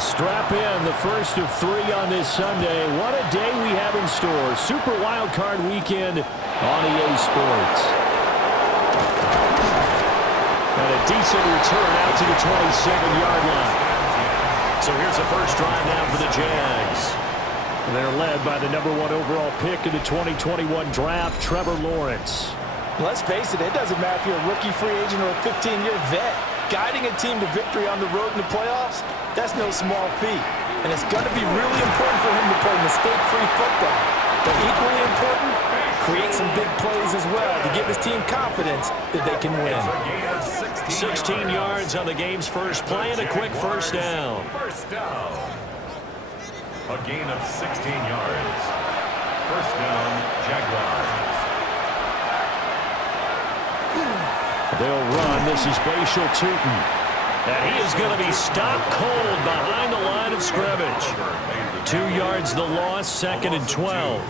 Strap in, the first of 3 on this Sunday. What a day we have in store. Super Wild Card Weekend on EA Sports. And a decent return out to the 27-yard line. So here's the first drive now for the Jags. They're led by the #1 overall pick in the 2021 draft, Trevor Lawrence. Let's face it, it doesn't matter if you're a rookie free agent or a 15-year vet. Guiding a team to victory on the road in the playoffs, that's no small feat. And it's going to be really important for him to play mistake-free football. But equally important, create some big plays as well to give his team confidence that they can win. 16 yards on the game's first play and a quick first down. A gain of 16 yards. First down, Jaguars. They'll run. This is Bashal Tootin. And he is going to be stopped cold behind the line of scrimmage. 2 yards the loss, 2nd and 12.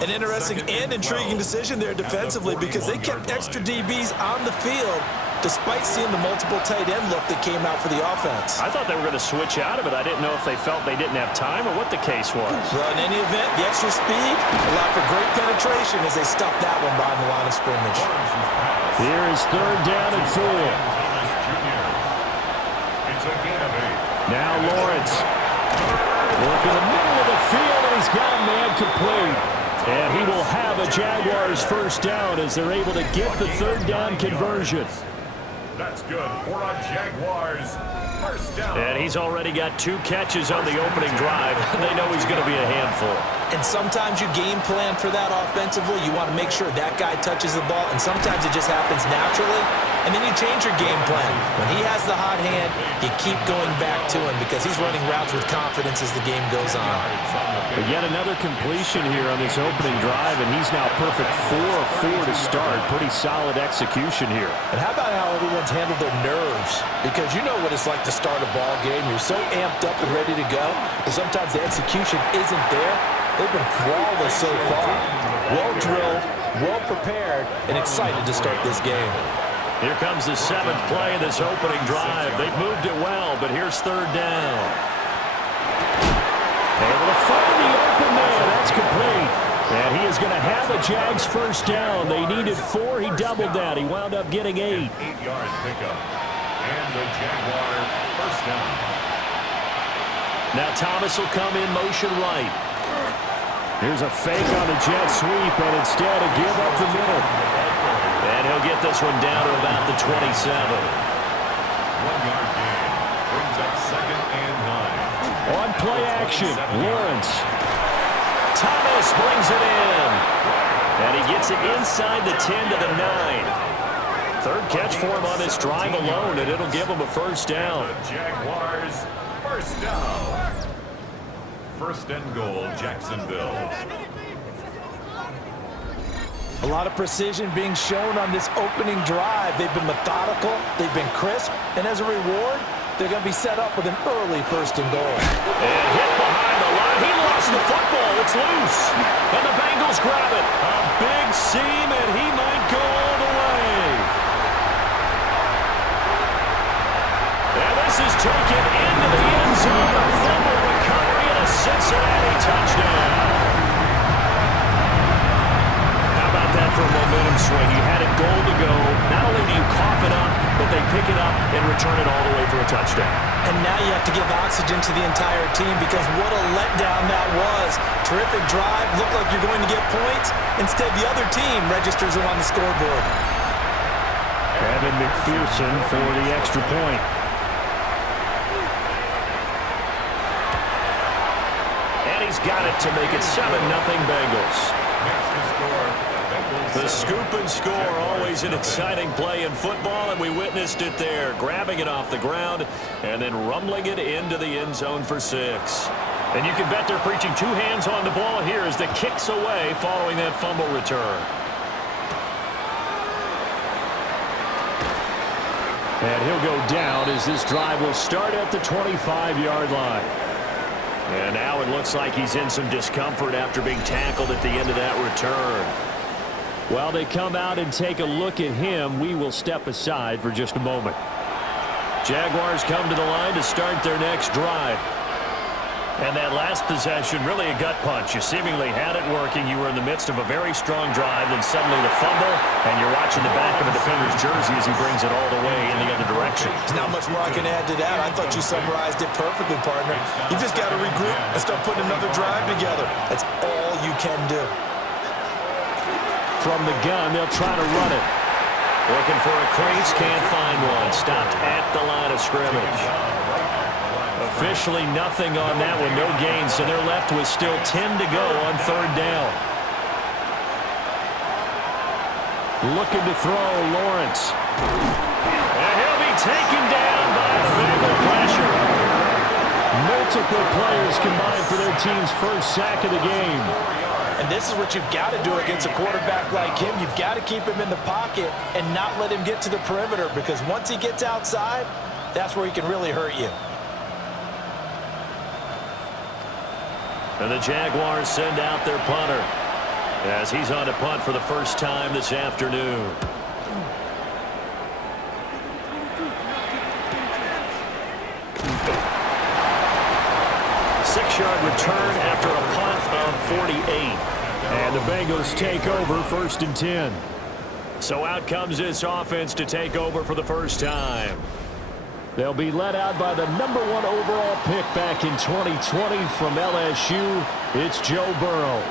An interesting and intriguing decision there defensively because they kept extra DBs on the field despite seeing the multiple tight end look that came out for the offense. I thought they were going to switch out of it. I didn't know if they felt they didn't have time or what the case was. Well, in any event, the extra speed allowed for great penetration as they stuffed that one behind the line of scrimmage. Here is 3rd down and 4. Now Lawrence. Work in the middle of the field, and he's got a man complete. And he will have a Jaguars first down as they're able to get the 3rd down conversion. That's good for a Jaguars first down. And he's already got 2 catches on the opening drive. They know he's going to be a handful. And sometimes you game plan for that offensively. You want to make sure that guy touches the ball, and sometimes it just happens naturally. And then you change your game plan. When he has the hot hand, you keep going back to him because he's running routes with confidence as the game goes on. But yet another completion here on this opening drive, and he's now perfect 4 of 4 to start. Pretty solid execution here. And how about how everyone's handled their nerves? Because you know what it's like to start a ball game. You're so amped up and ready to go, and sometimes the execution isn't there. They've been flawless so far. Well drilled, well prepared, and excited to start this game. Here comes the 7th play of this opening drive. They've moved it well, but here's 3rd down. Able to find the open man. That's complete. And he is going to have a Jags first down. They needed 4. He doubled that. He wound up getting 8. 8-yard pickup. And the Jaguar first down. Now Thomas will come in motion right. Here's a fake on the jet sweep, and instead a give up the middle. And he'll get this one down to about the 27. 1-yard gain. Brings up 2nd and 9. On play action, Lawrence. Thomas brings it in. And he gets it inside the 10 to the 9. 3rd catch for him on this drive alone, and it'll give him a first down. The Jaguars first down. First and goal, Jacksonville. A lot of precision being shown on this opening drive. They've been methodical, they've been crisp, and as a reward, they're going to be set up with an early 1st and goal. And hit behind the line. He lost the football. It's loose. And the Bengals grab it. A big seam, and he might go all the way. And this is taken into the end zone. A fumble recovery and a Cincinnati touchdown. How about that for a momentum swing? You had it goal to go. Not only do you cough it up, but they pick it up and return it all the way for a touchdown. And now you have to give oxygen to the entire team because what a letdown that was. Terrific drive. Looked like you're going to get points. Instead, the other team registers it on the scoreboard. Evan McPherson for the extra point. And he's got it to make it 7-0 Bengals. The scoop and score, always an exciting play in football, and we witnessed it there, grabbing it off the ground and then rumbling it into the end zone for 6. And you can bet they're preaching 2 hands on the ball here as the kicks away following that fumble return. And he'll go down as this drive will start at the 25-yard line. And now it looks like he's in some discomfort after being tackled at the end of that return. While they come out and take a look at him, we will step aside for just a moment. Jaguars come to the line to start their next drive. And that last possession, really a gut punch. You seemingly had it working. You were in the midst of a very strong drive, then suddenly the fumble, and you're watching the back of a defender's jersey as he brings it all the way in the other direction. There's not much more I can add to that. I thought you summarized it perfectly, partner. You just got to regroup and start putting another drive together. That's all you can do. From the gun, they'll try to run it. Looking for a crease, can't find one. Stopped at the line of scrimmage. Officially nothing on that one, no gain, so they're left with still 10 to go on third down. Looking to throw, Lawrence. And he'll be taken down by the Bengal pressure. Multiple players combined for their team's first sack of the game. And this is what you've got to do against a quarterback like him. You've got to keep him in the pocket and not let him get to the perimeter, because once he gets outside, that's where he can really hurt you. And the Jaguars send out their punter as he's on to punt for the first time this afternoon. Six-yard return after a punt of 48. And the Bengals take over 1st and 10. So out comes this offense to take over for the first time. They'll be led out by the #1 overall pick back in 2020 from LSU. It's Joe Burrow.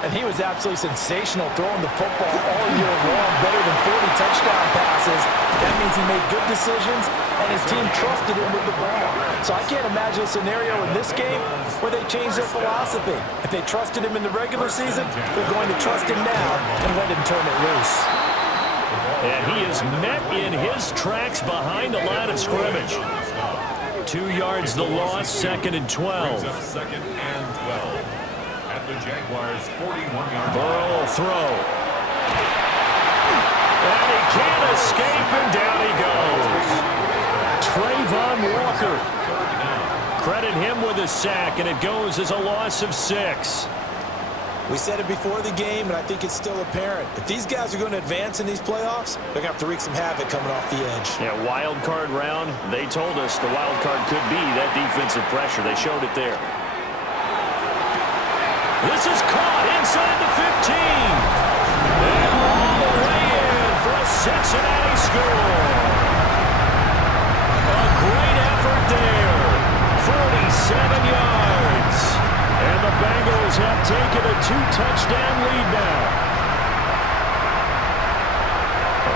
And he was absolutely sensational throwing the football all year long, better than 40 touchdown passes. That means he made good decisions, and his team trusted him with the ball. So I can't imagine a scenario in this game where they change their philosophy. If they trusted him in the regular season, they're going to trust him now and let him turn it loose. And he is met in his tracks behind the line of scrimmage. 2 yards the loss, 2nd and 12. Second and 12. At the Jaguars' 41-yard line. Burrow will throw. And he can't escape, and down he goes. Trayvon Walker. Credit him with a sack, and it goes as a loss of 6. We said it before the game, and I think it's still apparent. If these guys are going to advance in these playoffs, they're going to have to wreak some havoc coming off the edge. Yeah, wild card round. They told us the wild card could be that defensive pressure. They showed it there. This is caught inside the 15. And all the way in for a Cincinnati score. A great effort there. 47 yards. And the Bengals have taken a 2-touchdown lead now.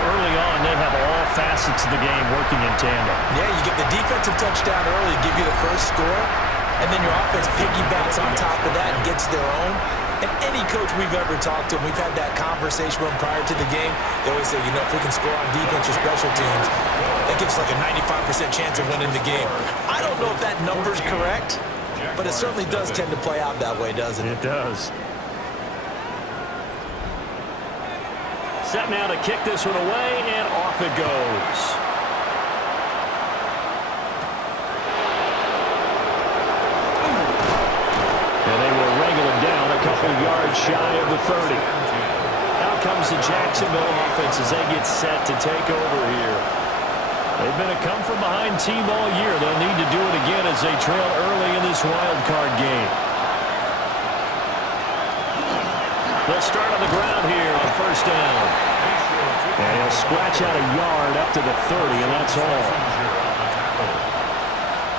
Early on, they have all facets of the game working in tandem. Yeah, you get the defensive touchdown early, give you the first score, and then your offense piggybacks on top of that and gets their own. And any coach we've ever talked to, we've had that conversation with them prior to the game, they always say, you know, if we can score on defense or special teams, that gives like a 95% chance of winning the game. I don't know if that number's correct, but it certainly does tend to play out that way, doesn't it? It does. Set now to kick this one away, and off it goes. And they will wrangle him down a couple yards shy of the 30. Out comes the Jacksonville offense as they get set to take over here. They've been a come-from-behind team all year. They'll need to do it again as they trail early in this wild card game. They'll start on the ground here on 1st down. And he'll scratch out a yard up to the 30, and that's all.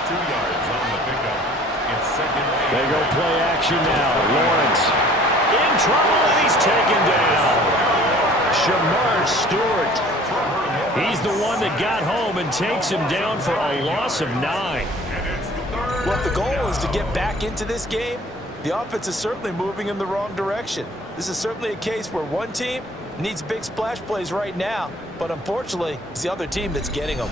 2 yards on the pickup. It's second. They go play action now. Lawrence in trouble, and he's taken down. Shamar Stewart. He's the one that got home and takes him down for a loss of 9. Well, if the goal is to get back into this game, the offense is certainly moving in the wrong direction. This is certainly a case where one team needs big splash plays right now, but unfortunately, it's the other team that's getting them.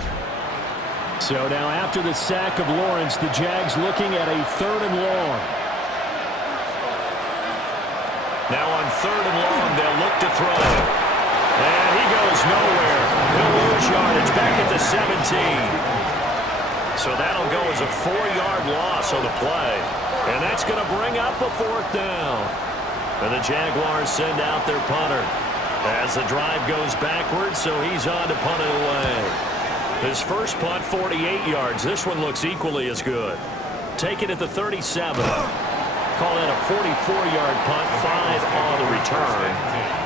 So now after the sack of Lawrence, the Jags looking at a 3rd and long. Now on 3rd and long, they'll look to throw. And he goes nowhere. He'll lose yardage back at the 17. So that'll go as a 4-yard loss on the play. And that's going to bring up a 4th down. And the Jaguars send out their punter as the drive goes backwards, so he's on to punt it away. His first punt, 48 yards. This one looks equally as good. Take it at the 37. Call that a 44-yard punt, 5 on the return.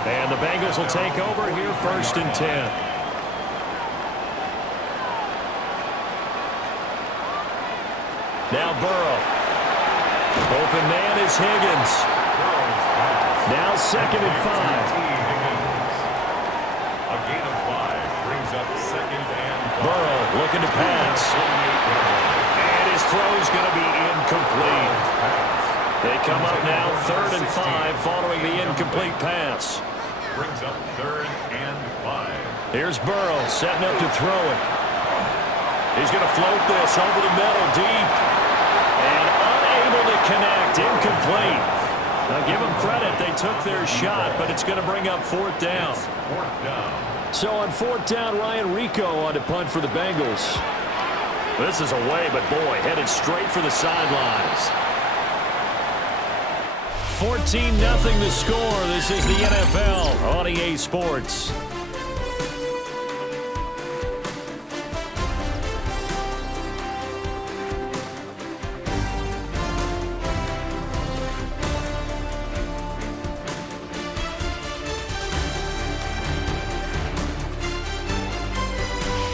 And the Bengals will take over here, 1st and 10. Now Burrow. Open man is Higgins. Now 2nd and 5. A gain of 5 brings up 2nd and 5. Burrow looking to pass. And his throw's going to be incomplete. They come up now 3rd and 5 following the incomplete pass. Brings up 3rd and 5. Here's Burrow setting up to throw it. He's going to float this over the middle deep. And unable to connect. Incomplete. Now give them credit. They took their shot, but it's going to bring up 4th down. 4th down. So on 4th down, Ryan Rico on to punt for the Bengals. This is away, but boy, headed straight for the sidelines. 14-0 the score. This is the NFL on EA Sports.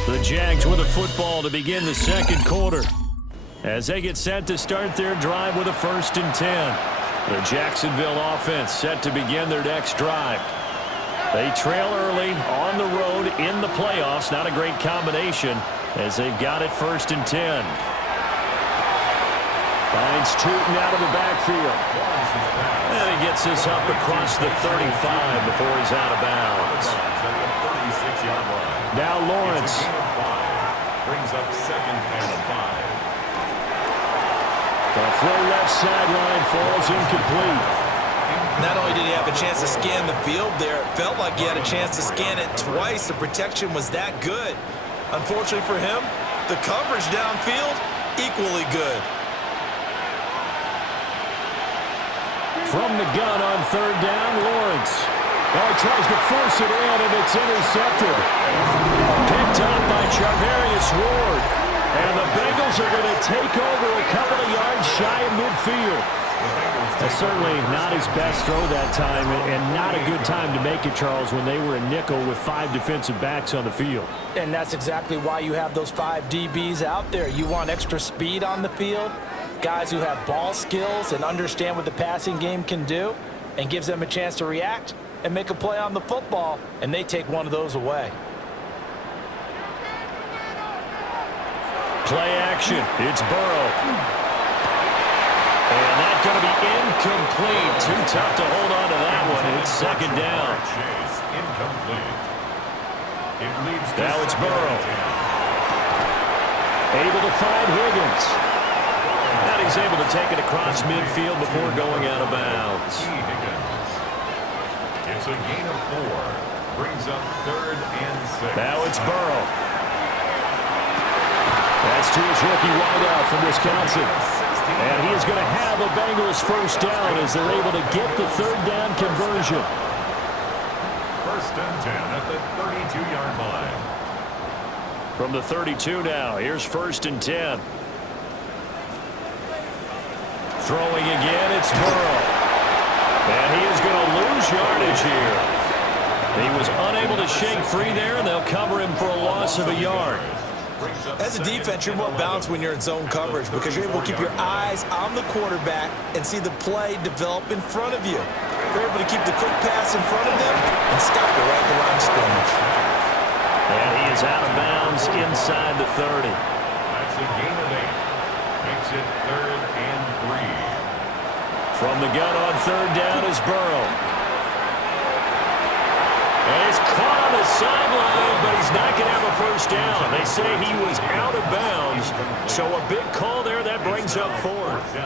The Jags with a football to begin the 2nd quarter as they get set to start their drive with a 1st and 10. The Jacksonville offense set to begin their next drive. They trail early on the road in the playoffs. Not a great combination as they've got it 1st and 10. Finds Tootin out of the backfield. And he gets this up across the 35 before he's out of bounds. Now Lawrence. Brings up 2nd and 5. The throw left sideline falls incomplete. Not only did he have a chance to scan the field there, it felt like he had a chance to scan it twice. The protection was that good. Unfortunately for him, the coverage downfield, equally good. From the gun on 3rd down, Lawrence. Oh, he tries to force it in, and it's intercepted. Picked up by Charvarius Ward. And the Bengals are going to take over a couple of yards shy of midfield. That's certainly not his best throw that time, and not a good time to make it, Charles, when they were a nickel with 5 defensive backs on the field. And that's exactly why you have those 5 DBs out there. You want extra speed on the field, guys who have ball skills and understand what the passing game can do, and gives them a chance to react and make a play on the football, and they take one of those away. Play action. It's Burrow. And that's going to be incomplete. Too tough to hold on to that one. It's 2nd down. Incomplete. Now it's Burrow. Able to find Higgins. And he's able to take it across midfield before going out of bounds. It's a gain of 4. Brings up 3rd and 6. Now it's Burrow. That's to his rookie wideout from Wisconsin. And he is going to have a Bengals 1st down as they're able to get the 3rd down conversion. 1st and 10 at the 32-yard line. From the 32 now, here's 1st and 10. Throwing again, it's Burrow. And he is going to lose yardage here. He was unable to shake free there, and they'll cover him for a loss of a yard. As a defense, you're more balanced when you're in zone coverage because you're able to keep your eyes on the quarterback and see the play develop in front of you. You're able to keep the quick pass in front of them and stop it right at the line of scrimmage. And he is out of bounds inside the 30. That's a gain of 8. Makes it 3rd and 3. From the gun on 3rd down is Burrow. And he's caught on the sideline, but he's not going to have a 1st down. They say he was out of bounds. So a big call there. That brings up 4th.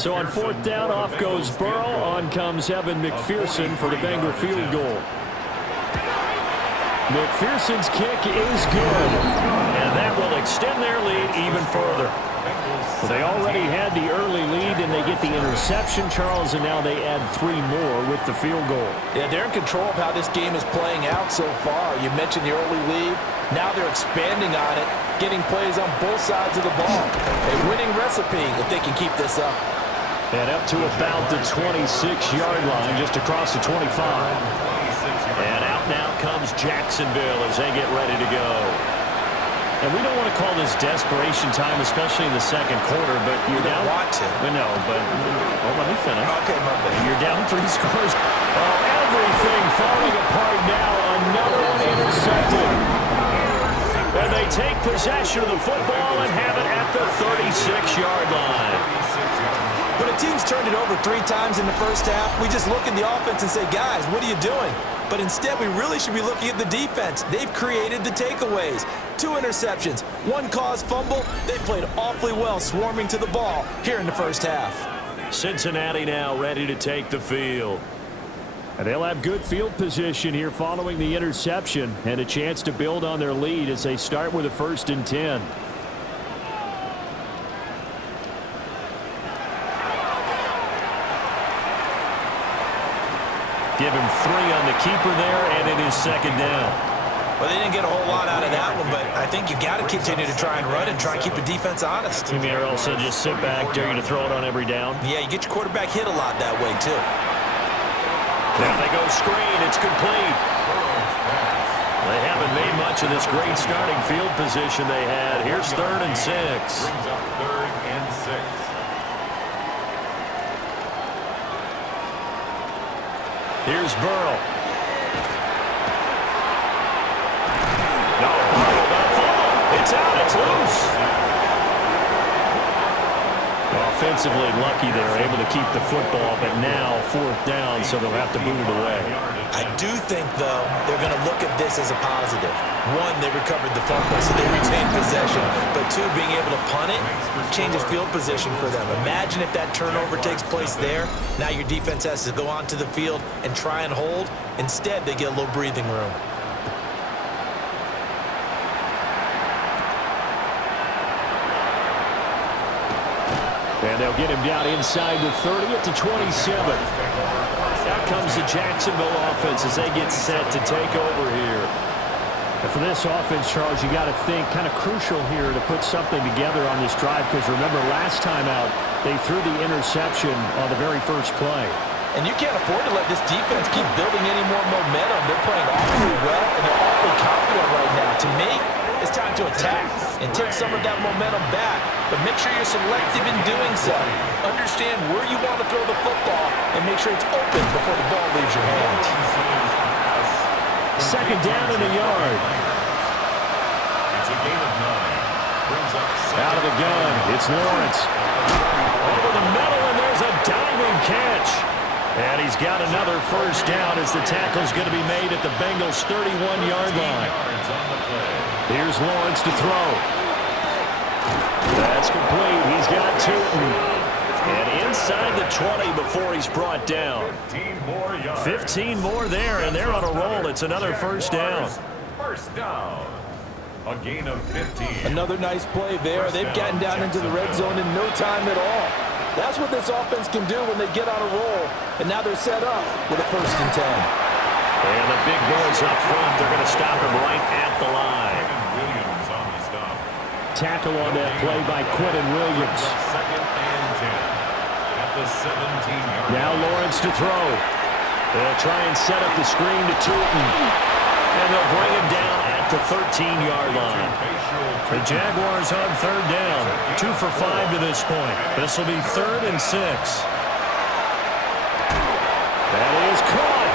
So on 4th down, off goes Burrow. On comes Evan McPherson for the Bengal field goal. McPherson's kick is good. And that will extend their lead even further. Bengals Well, they already had the early lead, and they get the interception, Charles, and now they add 3 more with the field goal. Yeah, they're in control of how this game is playing out so far. You mentioned the early lead. Now they're expanding on it, getting plays on both sides of the ball. A winning recipe if they can keep this up. And up to about the 26-yard line, just across the 25. And out now comes Jacksonville as they get ready to go. And we don't want to call this desperation time, especially in the second quarter, but you're down. Want to. We know, but let me finish. Okay, my bad. You're down 3 scores. Oh, everything falling apart now. Another one intercepted. And they take possession of the football and have it at the 36-yard line. When a team's turned it over 3 times in the first half, we just look at the offense and say, guys, what are you doing? But instead, we really should be looking at the defense. They've created the takeaways. 2 interceptions, 1 caused fumble. They played awfully well swarming to the ball here in the first half. Cincinnati now ready to take the field. And they'll have good field position here following the interception and a chance to build on their lead as they start with a 1st and 10. Give him 3 on the keeper there, and it is 2nd down. Well, they didn't get a whole lot out of that one, but I think you've got to continue to try and run and try and keep the defense honest. You mean also just sit back, dare you to throw it on every down? Yeah, you get your quarterback hit a lot that way, too. Now they go screen. It's complete. They haven't made much of this great starting field position they had. Here's 3rd and 6. Brings up 3rd and 6. Here's Burrow. No, Burrow, that fumble. It's out. It's loose. Offensively lucky they're able to keep the football, but now 4th down, so they'll have to boot it away. I do think, though, they're going to look at this as a positive. 1, they recovered the fumble, so they retained possession. But 2, being able to punt it changes field position for them. Imagine if that turnover takes place there. Now your defense has to go onto the field and try and hold. Instead, they get a little breathing room. And they'll get him down inside the 30 at the 27. Out comes the Jacksonville offense as they get set to take over here. And for this offense, Charles, you got to think kind of crucial here to put something together on this drive, because remember last time out they threw the interception on the very first play. And you can't afford to let this defense keep building any more momentum. They're playing awfully well, and they're awfully confident right now. To me, it's time to attack and take some of that momentum back. But make sure you're selective in doing so. Understand where you want to throw the football and make sure it's open before the ball leaves your hand. 2nd down and a yard. It's a gain of 9. Brings up 2nd. Out of the gun, it's Lawrence. Over the middle, and there's a diving catch. And he's got another 1st down as the tackle's going to be made at the Bengals' 31-yard line. Here's Lawrence to throw. That's complete. He's got Tootin. And inside the 20 before he's brought down. 15 more there, and they're on a roll. It's another 1st down. 1st down. A gain of 15. Another nice play there. They've gotten down into the red zone in no time at all. That's what this offense can do when they get on a roll. And now they're set up with a 1st and 10. And the big boys up front, they're going to stop him right at the line. Williams on the stop. Tackle on that play by Quentin Williams. 2nd and 10. At the 17-yard line. Now Lawrence to throw. They'll try and set up the screen to Tootin. And they'll bring him down at the 13-yard line. The Jaguars on 3rd down. 2 for 5 to this point. This will be 3rd and 6. That is caught.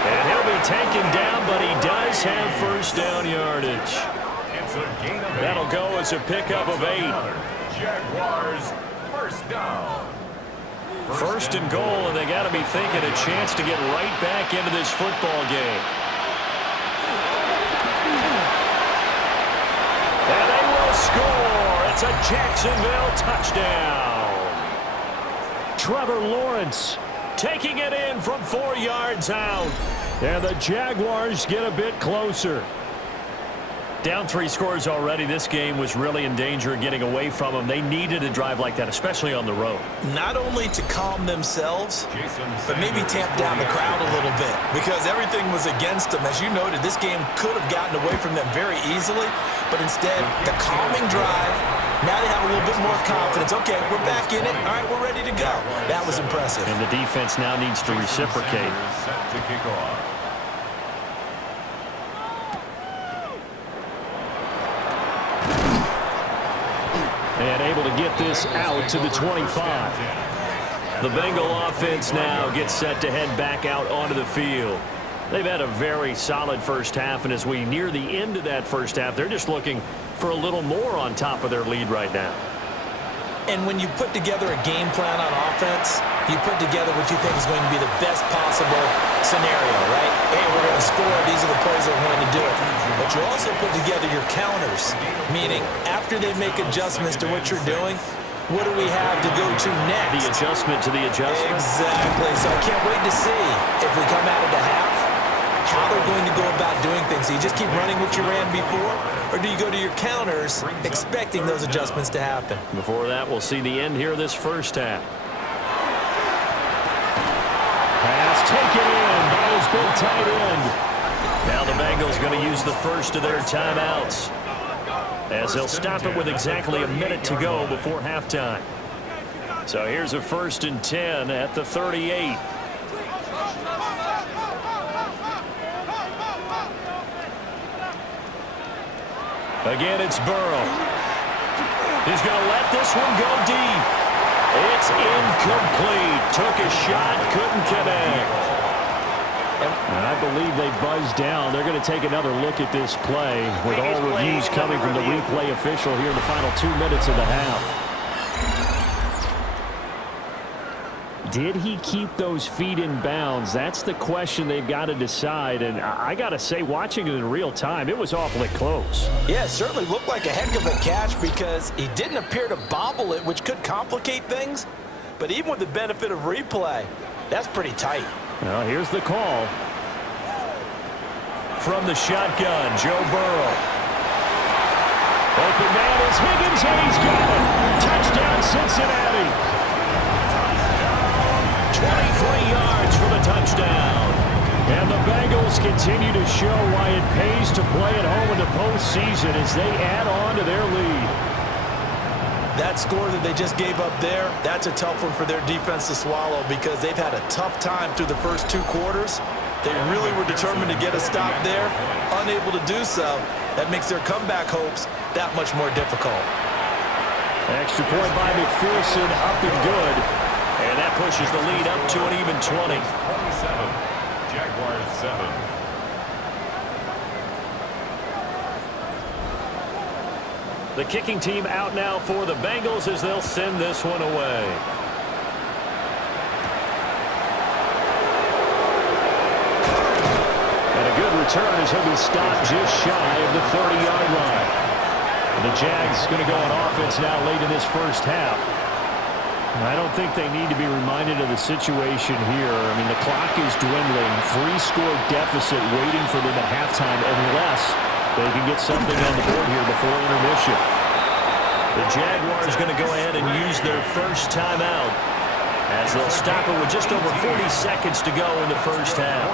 And he'll be taken down, but he does have 1st down yardage. It's a gain of 8. That'll go as a pickup of 8. Jaguars 1st down. 1st and goal, and they got to be thinking a chance to get right back into this football game. And they will score. It's a Jacksonville touchdown. Trevor Lawrence taking it in from 4 yards out. And the Jaguars get a bit closer. Down 3 scores already. This game was really in danger of getting away from them. They needed a drive like that, especially on the road. Not only to calm themselves, but maybe tamp down the crowd a little bit because everything was against them. As you noted, this game could have gotten away from them very easily, but instead, the calming drive, now they have a little bit more confidence. Okay, we're back in it. All right, we're ready to go. That was impressive. And the defense now needs to reciprocate. Set to kick off. And able to get this out to the 25. The Bengal offense now gets set to head back out onto the field. They've had a very solid first half, and as we near the end of that first half, they're just looking for a little more on top of their lead right now. And when you put together a game plan on offense, you put together what you think is going to be the best possible scenario, right? Hey, we're going to score. These are the plays that are going to do it. But you also put together your counters, meaning after they make adjustments to what you're doing, what do we have to go to next? The adjustment to the adjustment. Exactly. So I can't wait to see if we come out of the half, how they're going to go about doing things. Do you just keep running what you ran before, or do you go to your counters expecting those adjustments to happen? Before that, we'll see the end here of this first half. Pass taken in by his big tight end. Now the Bengals going to use the first of their timeouts, as they'll stop it with exactly a minute to go before halftime. So here's a 1st and 10 at the 38. Again, it's Burrow. He's going to let this one go deep. It's incomplete. Took a shot, couldn't connect. And I believe they buzzed down. They're going to take another look at this play with all reviews coming from the replay official here in the final 2 minutes of the half. Did he keep those feet in bounds? That's the question they've got to decide. And I got to say, watching it in real time, it was awfully close. Yeah, it certainly looked like a heck of a catch because he didn't appear to bobble it, which could complicate things. But even with the benefit of replay, that's pretty tight. Well, here's the call. From the shotgun, Joe Burrow. Open man is Higgins, and he's got it. Touchdown, Cincinnati. 23 yards for the touchdown. And the Bengals continue to show why it pays to play at home in the postseason as they add on to their lead. That score that they just gave up there, that's a tough one for their defense to swallow because they've had a tough time through the first 2 quarters. They really were determined to get a stop there, unable to do so. That makes their comeback hopes that much more difficult. Extra point by McPherson, up and good. And that pushes the lead up to an even 20. 27, Jaguars 7. The kicking team out now for the Bengals as they'll send this one away. And a good return as he'll be stopped just shy of the 30-yard line. And the Jags going to go on offense now late in this first half. I don't think they need to be reminded of the situation here. I mean, the clock is dwindling. 3-score deficit waiting for them at halftime unless they can get something on the board here before intermission. The Jaguars going to go ahead and use their first timeout as they'll stop it with just over 40 seconds to go in the first half.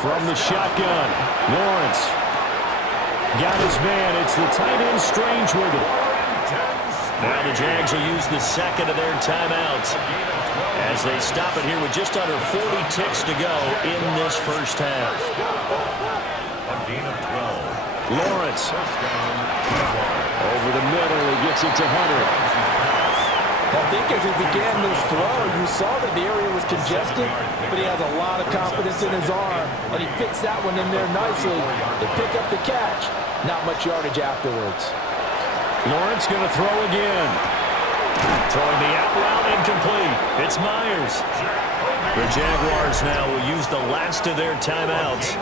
From the shotgun, Lawrence got his man. It's the tight end Strange with it. Now the Jags will use the second of their timeouts as they stop it here with just under 40 ticks to go in this first half. Lawrence over the middle. He gets it to Hunter. I think as he began this throw, you saw that the area was congested, but he has a lot of confidence in his arm, and he fixed that one in there nicely to pick up the catch. Not much yardage afterwards. Lawrence going to throw again. Throwing the out route incomplete. It's Myers. The Jaguars now will use the last of their timeouts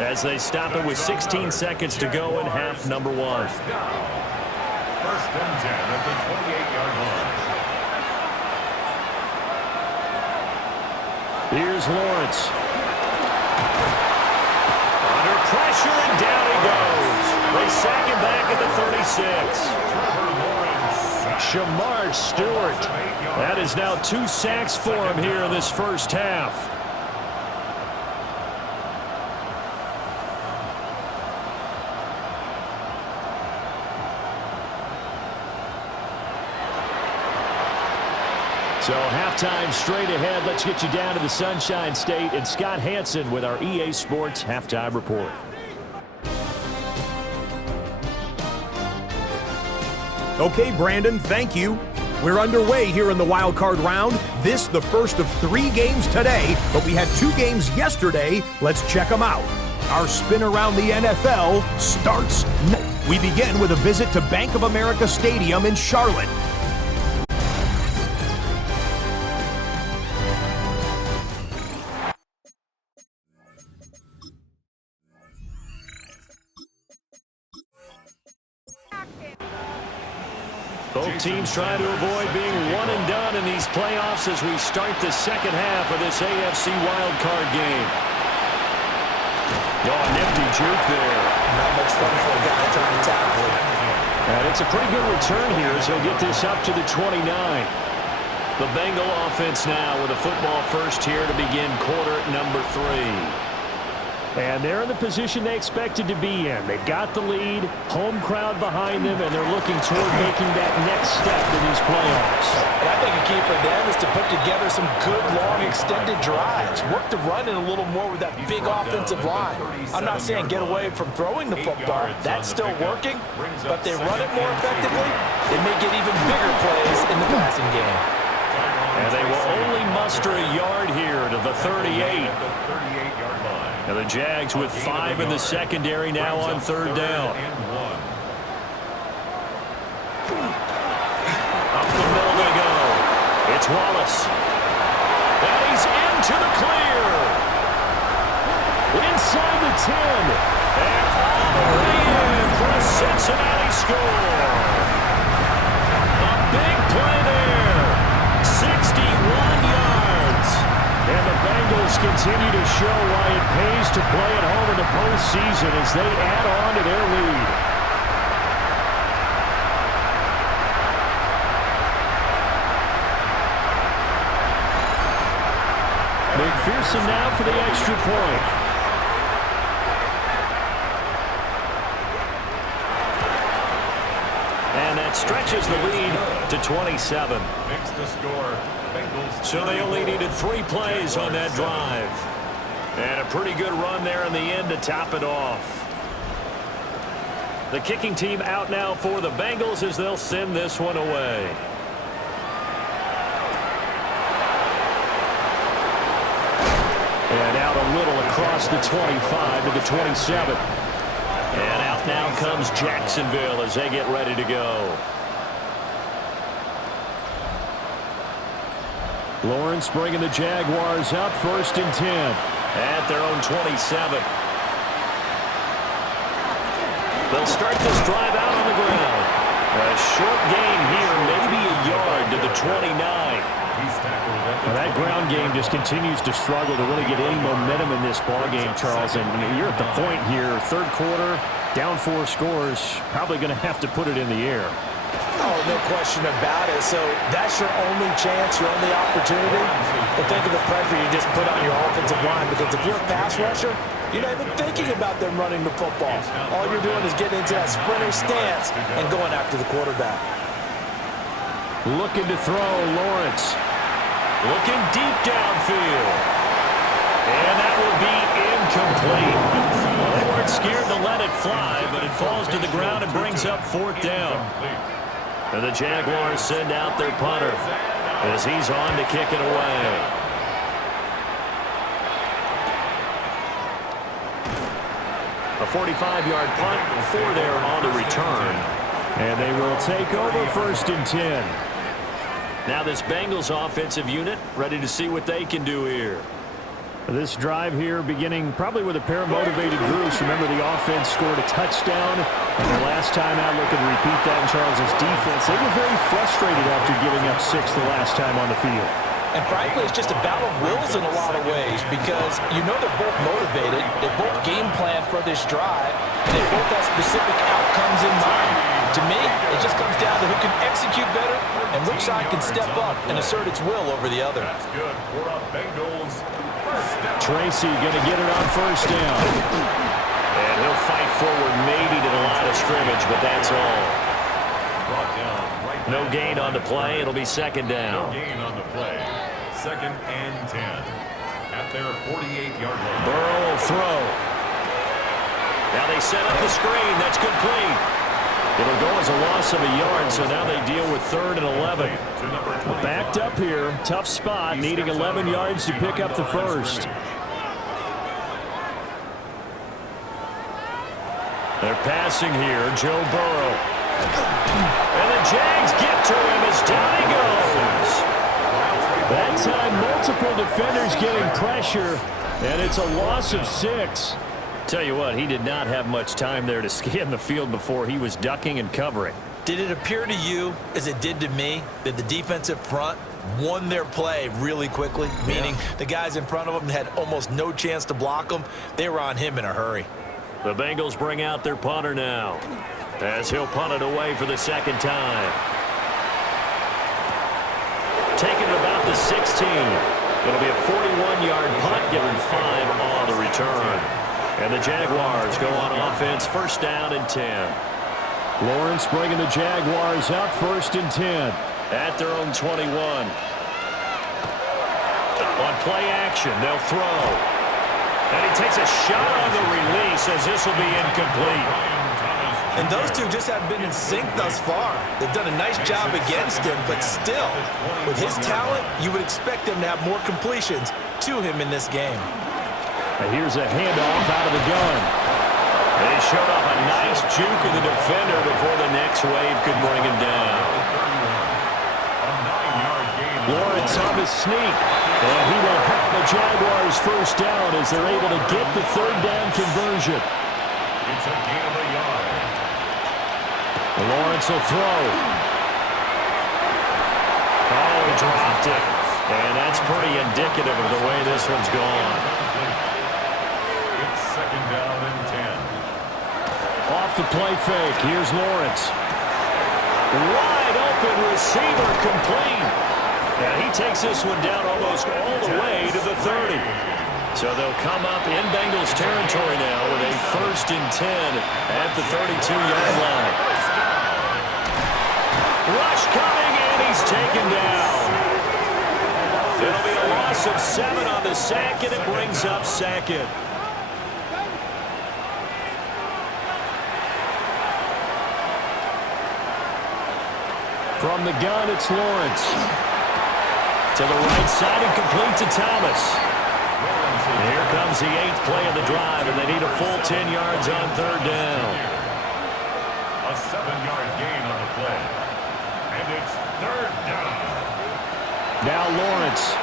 as they stop it with 16 seconds to go in half number 1. First and 10 at the 28-yard line. Here's Lawrence. Under pressure, and down he goes. They sack him back at the 36. Shamar Stewart. That is now 2 sacks for him here in this first half. So halftime straight ahead. Let's get you down to the Sunshine State and Scott Hansen with our EA Sports Halftime Report. Okay, Brandon, thank you. We're underway here in the wild card round. This the first of 3 games today, but we had 2 games yesterday. Let's check them out. Our spin around the NFL starts now. We begin with a visit to Bank of America Stadium in Charlotte. Both teams trying to avoid being one and done in these playoffs as we start the second half of this AFC Wild Card game. Oh, nifty juke there. Not much fun for a guy trying to tackle it. And it's a pretty good return here as he'll get this up to the 29. The Bengal offense now with a football first here to begin quarter number 3. And they're in the position they expected to be in. They've got the lead, home crowd behind them, and they're looking toward making that next step in these playoffs. And I think a key for them is to put together some good, long, extended drives. Work the run in a little more with that big offensive line. I'm not saying get away from throwing the football. That's still working, but they run it more effectively. They may get even bigger plays in the passing game. And they will only muster a yard here to the 38. And the Jags with 5 in the secondary now on third down. Up the middle they go. It's Wallace. And he's into the clear. Inside the 10. And all the way in for a Cincinnati score. A big play there. 61 yards. And the Bengals continue to show why it pays to play at home in the postseason as they add on to their lead. McPherson now for the extra point. And that stretches the lead to 27. Makes the score. So they only needed 3 plays on that drive. And a pretty good run there in the end to top it off. The kicking team out now for the Bengals as they'll send this one away. And out a little across the 25 to the 27. And out now comes Jacksonville as they get ready to go. Lawrence bringing the Jaguars up, 1st and 10. At their own 27. They'll start this drive out on the ground. A short gain here, maybe a yard to the 29. Well, that ground game just continues to struggle to really get any momentum in this ballgame, Charles. And you're at the point here, 3rd quarter, down 4 scores, probably going to have to put it in the air. Oh, no question about it. So that's your only chance, your only opportunity. But think of the pressure you just put on your offensive line, because if you're a pass rusher, you're not even thinking about them running the football. All you're doing is getting into that sprinter stance and going after the quarterback. Looking to throw, Lawrence. Looking deep downfield. And that will be incomplete. Well, they weren't scared to let it fly, but it falls to the ground and brings up 4th down. And the Jaguars send out their punter as he's on to kick it away. A 45-yard punt for their on the return. And they will take over 1st and 10. Now this Bengals offensive unit ready to see what they can do here. This drive here beginning probably with a pair of motivated groups. Remember, the offense scored a touchdown, and the last time out, looking to repeat that in Charles's defense. They were very frustrated after giving up 6 the last time on the field. And frankly, it's just a battle of wills in a lot of ways because you know they're both motivated, they both game plan for this drive, and they both have specific outcomes in mind. To me, it just comes down to who can execute better and which side can step up and assert its will over the other. That's good for a Bengals first down. Tracy going to get it on first down. And he'll fight forward maybe to the line of scrimmage, but that's all. Brought down right No back. gain on the play. It'll be second No down. gain on the play. 2nd and 10 at their 48-yard line. Burrow will throw. Now they set up the screen. That's complete. It'll go as a loss of a yard, so now they deal with 3rd and 11. To number 25. Backed up here. Tough spot, needing 11 yards to pick up the first. They're passing here. Joe Burrow. And the Jags get to him as down he goes. That time, multiple defenders getting pressure, and it's a loss of 6. Tell you what, he did not have much time there to scan the field before he was ducking and covering. Did it appear to you, as it did to me, that the defensive front won their play really quickly? Meaning the guys in front of them had almost no chance to block them. They were on him in a hurry. The Bengals bring out their punter now, as he'll punt it away for the second time. Taking it about the 16. It'll be a 41-yard punt, given 5 on the return. And the Jaguars go on offense, first down and 10. Lawrence bringing the Jaguars up, 1st and 10. At their own 21. On play action, they'll throw. And he takes a shot on the release as this will be incomplete. And those two just haven't been in sync thus far. They've done a nice job against him, but still, with his talent, you would expect him to have more completions to him in this game. And here's a handoff out of the gun. They showed off a nice juke of the defender before the next wave could bring him down. Lawrence on the sneak. And he will have the Jaguars first down as they're able to get the 3rd down conversion. It's a gain of a yard. Lawrence will throw. Oh, he dropped it. And that's pretty indicative of the way this one's gone. It's 2nd down and 10. Off the play fake. Here's Lawrence. Wide open receiver complete. And he takes this one down almost all the way to the 30. So they'll come up in Bengals territory now with a 1st and 10 at the 32-yard line. Rush coming, and he's taken down. It'll be a loss of 7 on the sack, and it brings up 2nd. From the gun, it's Lawrence. To the right side and complete to Thomas. And here comes the 8th play of the drive, and they need a full 10 yards on 3rd down. A 7-yard gain on the play. And it's 3rd down. Now Lawrence.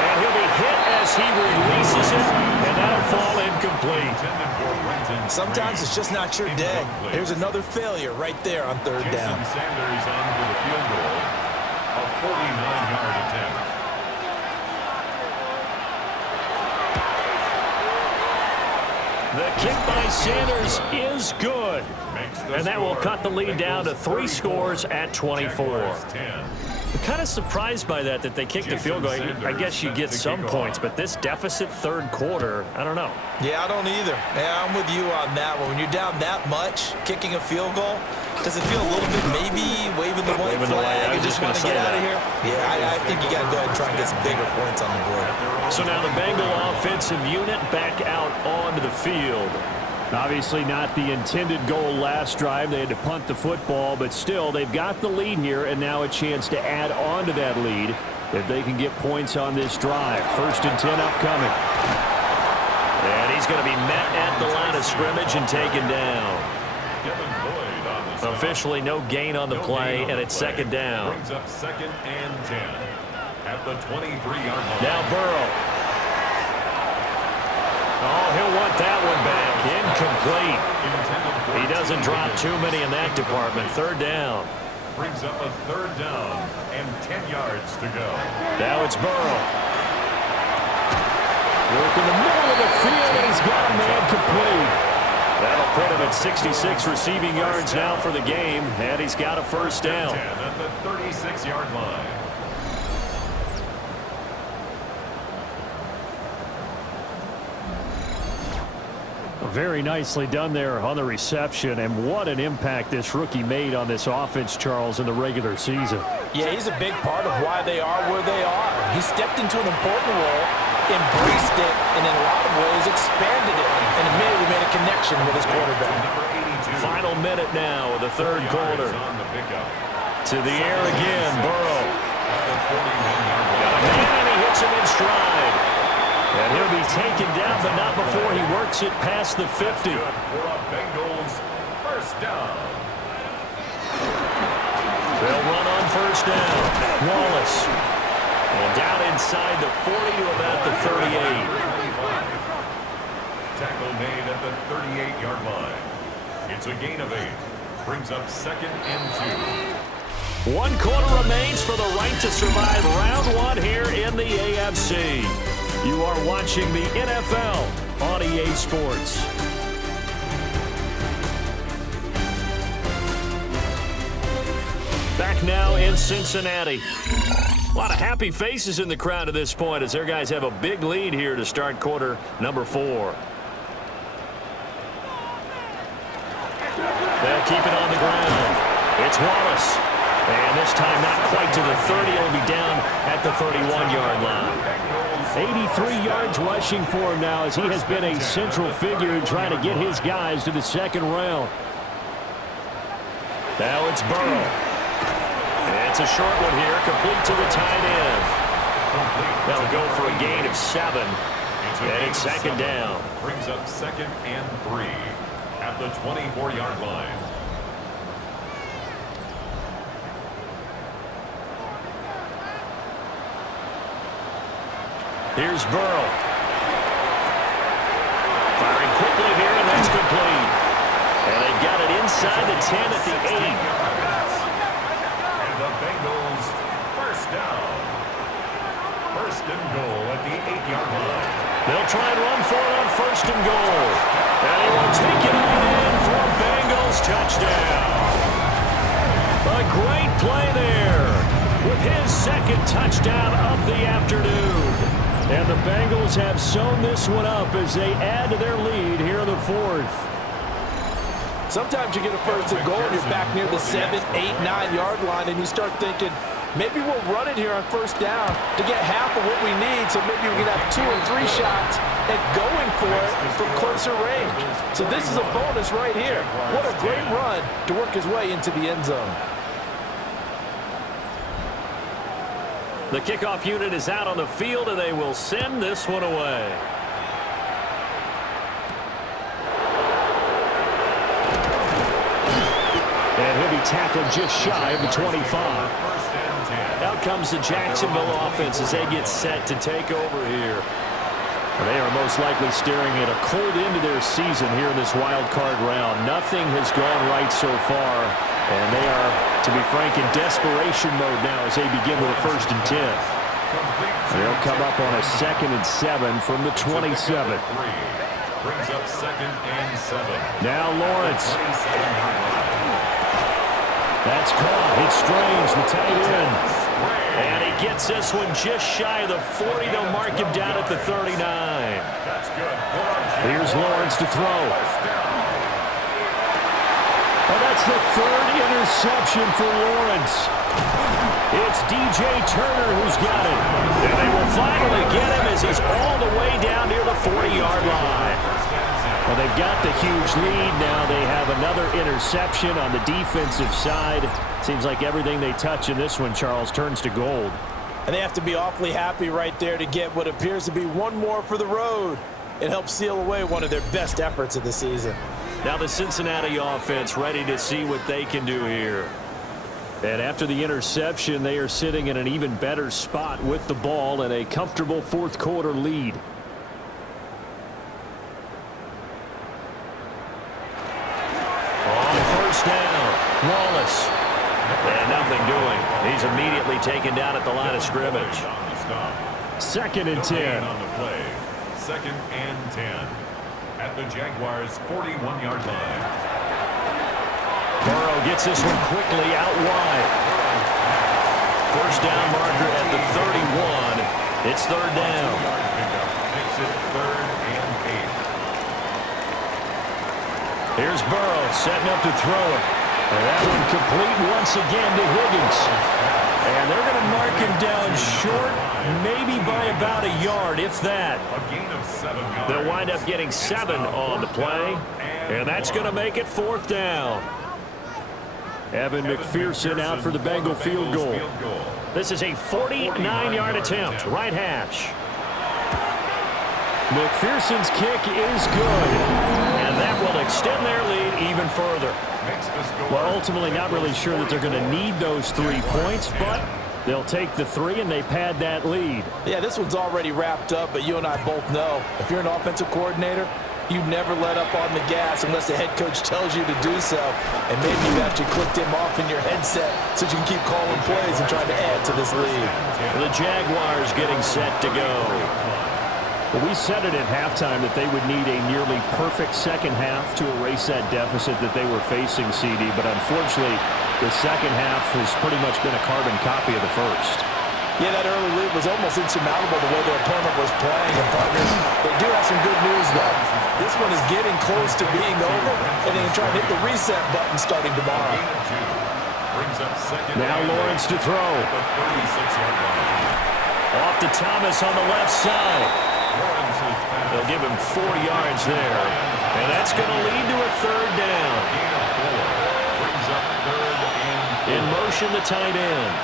And he'll be hit as he releases it, and that'll fall incomplete. Sometimes it's just not your day. Here's another failure right there on 3rd down. Sanders on for the field goal. A 49-yard attempt. The kick by Sanders is good. And that will cut the lead down to 3 scores at 24. I'm kind of surprised by that they kicked the field goal. I guess you get some points, but this deficit 3rd quarter, I don't know. Yeah, I don't either. Yeah, I'm with you on that one. When you're down that much, kicking a field goal, does it feel a little bit maybe waving the white flag and just want to get out of here? Yeah, I think you got to go ahead and try and get some bigger points on the board. So now the Bengal offensive unit back out onto the field. Obviously not the intended goal last drive. They had to punt the football, but still they've got the lead here and now a chance to add on to that lead if they can get points on this drive. 1st and 10 upcoming. And he's going to be met at the line of scrimmage and taken down. Officially no gain on the play, and it's 2nd down. Brings up 2nd and 10 at the 23-yard line. Now Burrow. Oh, he'll want that one back. Incomplete. He doesn't drop too many in that department. 3rd down. brings up a 3rd down and 10 yards to go. Now it's Burrow. Work in the middle of the field, and he's got a man complete. That'll put him at 66 receiving yards now for the game, and he's got a 1st down. 10 at the 36-yard line. Very nicely done there on the reception, and what an impact this rookie made on this offense, Charles, in the regular season. Yeah, he's a big part of why they are where they are. He stepped into an important role, embraced it, and in a lot of ways expanded it, and immediately made a connection with his quarterback. Final minute now of the 3rd quarter. To the air again, Burrow. Got a man, and he hits him in stride. And he'll be taken down, but not before he works it past the 50. For a Bengals 1st down. They'll run on 1st down. Wallace. And down inside the 40 to about the 38. Tackle made at the 38-yard line. It's a gain of 8. Brings up 2nd and 2. 1 quarter remains for the right to survive round 1 here in the AFC. You are watching the NFL on EA Sports. Back now in Cincinnati. A lot of happy faces in the crowd at this point as their guys have a big lead here to start quarter number 4. They'll keep it on the ground. It's Wallace. And this time not quite to the 30. It'll be down at the 31-yard line. 83 yards rushing for him now as he has been a central figure in trying to get his guys to the 2nd round. Now it's Burrow. It's a short one here, complete to the tight end. That'll go for a gain of 7. And it's 2nd down. Brings up 2nd and 3 at the 24-yard line. Here's Burrow. Firing quickly here, and that's complete. And they've got it inside the 10 at the 8. And the Bengals 1st down. 1st and goal at the 8-yard line. They'll try and run for it on 1st and goal. And he will take it in for a Bengals touchdown. A great play there with his 2nd touchdown of the afternoon. And the Bengals have sewn this one up as they add to their lead here in the 4th. Sometimes you get a 1st and goal and you're back near the 7, 8, 9-yard line, and you start thinking, maybe we'll run it here on 1st down to get half of what we need, so maybe we can have 2 or 3 shots at going for it from closer range. So this is a bonus right here. What a great run to work his way into the end zone. The kickoff unit is out on the field, and they will send this one away. And he'll be tackled just shy of the 25. Out comes the Jacksonville offense as they get set to take over here. They are most likely staring at a cold end to their season here in this wild card round. Nothing has gone right so far, and they are, to be frank, in desperation mode now as they begin with a 1st and 10. They'll come up on a 2nd and 7 from the 27. Brings up 2nd and 7. Now Lawrence. That's caught. It's Strange, the tight end. And he gets this one just shy of the 40. They'll mark him down at the 39. Here's Lawrence to throw. Oh, that's the 3rd interception for Lawrence. It's DJ Turner who's got it. And they will finally get him as he's all the way down near the 40-yard line. Well, they've got the huge lead now. They have another interception on the defensive side. Seems like everything they touch in this one, Charles, turns to gold. And they have to be awfully happy right there to get what appears to be one more for the road. It helps seal away one of their best efforts of the season. Now the Cincinnati offense ready to see what they can do here. And after the interception, they are sitting in an even better spot with the ball and a comfortable 4th quarter lead. On 1st down, Wallace. And nothing doing. He's immediately taken down at the line of scrimmage. 2nd and 10. On the play. 2nd and 10. At the Jaguars' 41-yard line. Burrow gets this one quickly out wide. First down marker at the 31. It's 3rd down. Makes it 3rd and 8. Here's Burrow setting up to throw it. And that one complete once again to Higgins. And they're going to mark him down short, maybe by about a yard, if that. A gain of 7 yards. They'll wind up getting 7 on the play. And that's going to make it 4th down. Evan McPherson out for the Bengal field goal. This is a 49-yard attempt, right hash. McPherson's kick is good. And that will extend their lead even further. Well, ultimately not really sure that they're going to need those 3 points, but they'll take the 3 and they pad that lead. Yeah, this one's already wrapped up, but you and I both know if you're an offensive coordinator, you never let up on the gas unless the head coach tells you to do so. And maybe you've actually clicked him off in your headset so you can keep calling plays and trying to add to this lead. The Jaguars getting set to go. Well, we said it at halftime that they would need a nearly perfect second half to erase that deficit that they were facing, CD. But unfortunately, the second half has pretty much been a carbon copy of the first. Yeah, that early lead was almost insurmountable the way their opponent was playing. And partners, they do have some good news, though. This one is getting close to being over, and they can try and hit the reset button starting tomorrow. Now Lawrence to throw. Off to Thomas on the left side. They'll give him 4 yards there. And that's going to lead to a 3rd down. In motion, the tight end.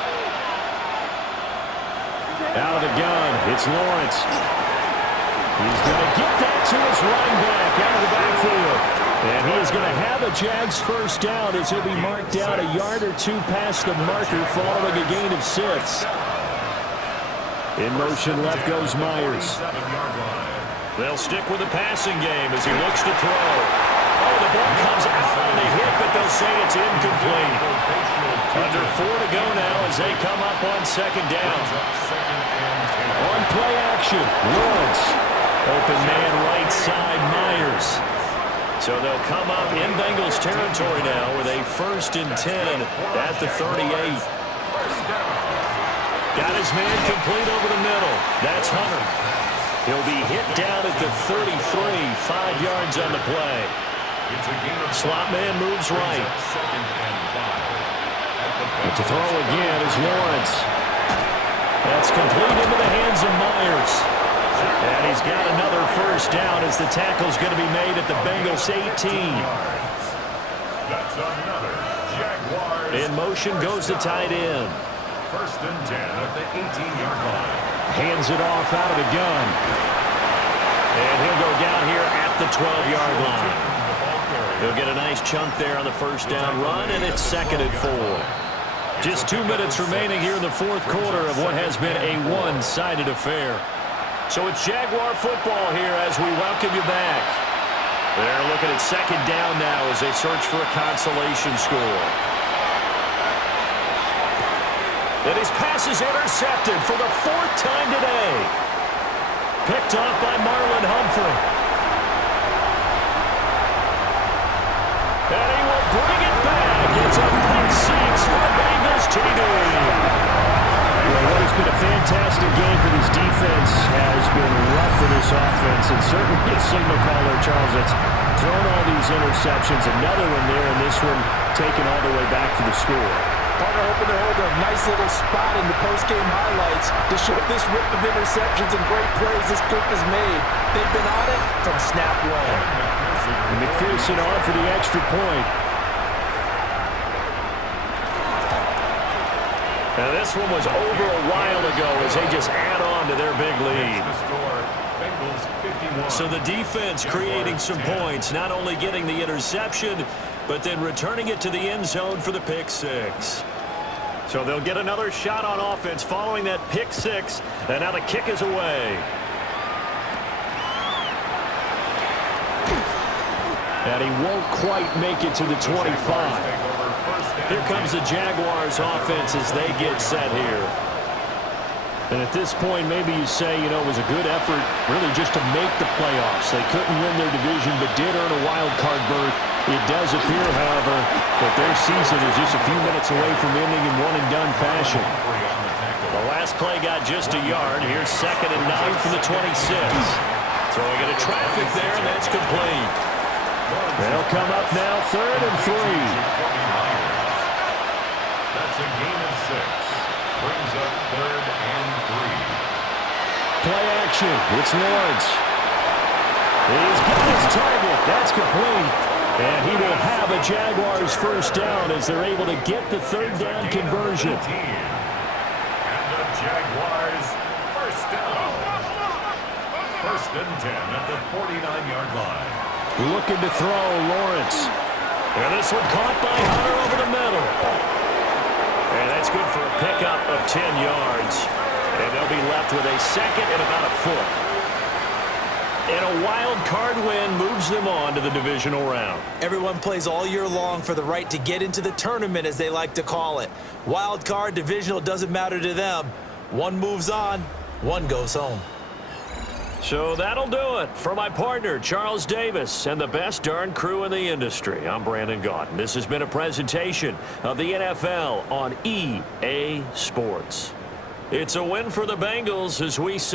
Out of the gun, it's Lawrence. He's going to get that to his running back out of the backfield. And he is going to have a Jags first down as he'll be marked down a yard or 2 past the marker following a gain of 6. In motion, left goes Myers. They'll stick with the passing game as he looks to throw. Oh, the ball comes out on the hit, but they'll say it's incomplete. Under 4 to go now as they come up on 2nd down. On play action, Lawrence. Open man right side, Myers. So they'll come up in Bengals territory now with a 1st and 10 at the 38. Got his man complete over the middle. That's Hunter. He'll be hit down at the 33, 5 yards on the play. Slot man moves right. To throw again is Lawrence. That's complete into the hands of Myers. And he's got another first down as the tackle's going to be made at the Bengals 18. That's another Jaguars. In motion goes the tight end. 1st and 10 at the 18-yard line. Hands it off out of the gun. And he'll go down here at the 12-yard line. He'll get a nice chunk there on the first down run, and it's 2nd and 4. Just 2 minutes remaining here in the 4th quarter of what has been a one-sided affair. So it's Jaguar football here as we welcome you back. They're looking at 2nd down now as they search for a consolation score. And his pass is intercepted for the 4th time today. Picked off by Marlon Humphrey. And he will bring it back. It's a pick 6 for Bengals TD. Well, what has been a fantastic game for this defense has been rough for this offense. And certainly a signal caller, Charles, that's thrown all these interceptions. Another one there, and this one taken all the way back for the score. Partner hoping to hold a nice little spot in the post-game highlights to show this rip of interceptions and great plays this group has made. They've been on it from snap one. And McPherson on for the extra point. Now this one was over a while ago as they just add on to their big lead. So the defense creating some points, not only getting the interception, but then returning it to the end zone for the pick 6. So they'll get another shot on offense following that pick 6, and now the kick is away. And he won't quite make it to the 25. Here comes the Jaguars offense as they get set here. And at this point, maybe you say, you know, it was a good effort really just to make the playoffs. They couldn't win their division, but did earn a wild card berth. It does appear, however, that their season is just a few minutes away from ending in one-and-done fashion. The last play got just a yard. Here's 2nd and 9 from the 26. Throwing into traffic there, and that's complete. They'll come up now 3rd and 3. That's a gain of 6. Brings up 3rd and 3. Play action. It's Lawrence. He's got his target. That's complete. And he will have a Jaguars first down as they're able to get the 3rd down conversion. And the Jaguars first down. 1st and 10 at the 49-yard line. Looking to throw, Lawrence. And this one caught by Hunter over the middle. And that's good for a pickup of 10 yards. And they'll be left with a 2nd and about a foot. And a wild card win moves them on to the divisional round. Everyone plays all year long for the right to get into the tournament, as they like to call it. Wild card, divisional, doesn't matter to them. One moves on, one goes home. So that'll do it. For my partner, Charles Davis, and the best darn crew in the industry, I'm Brandon Gaudin. This has been a presentation of the NFL on EA Sports. It's a win for the Bengals as we say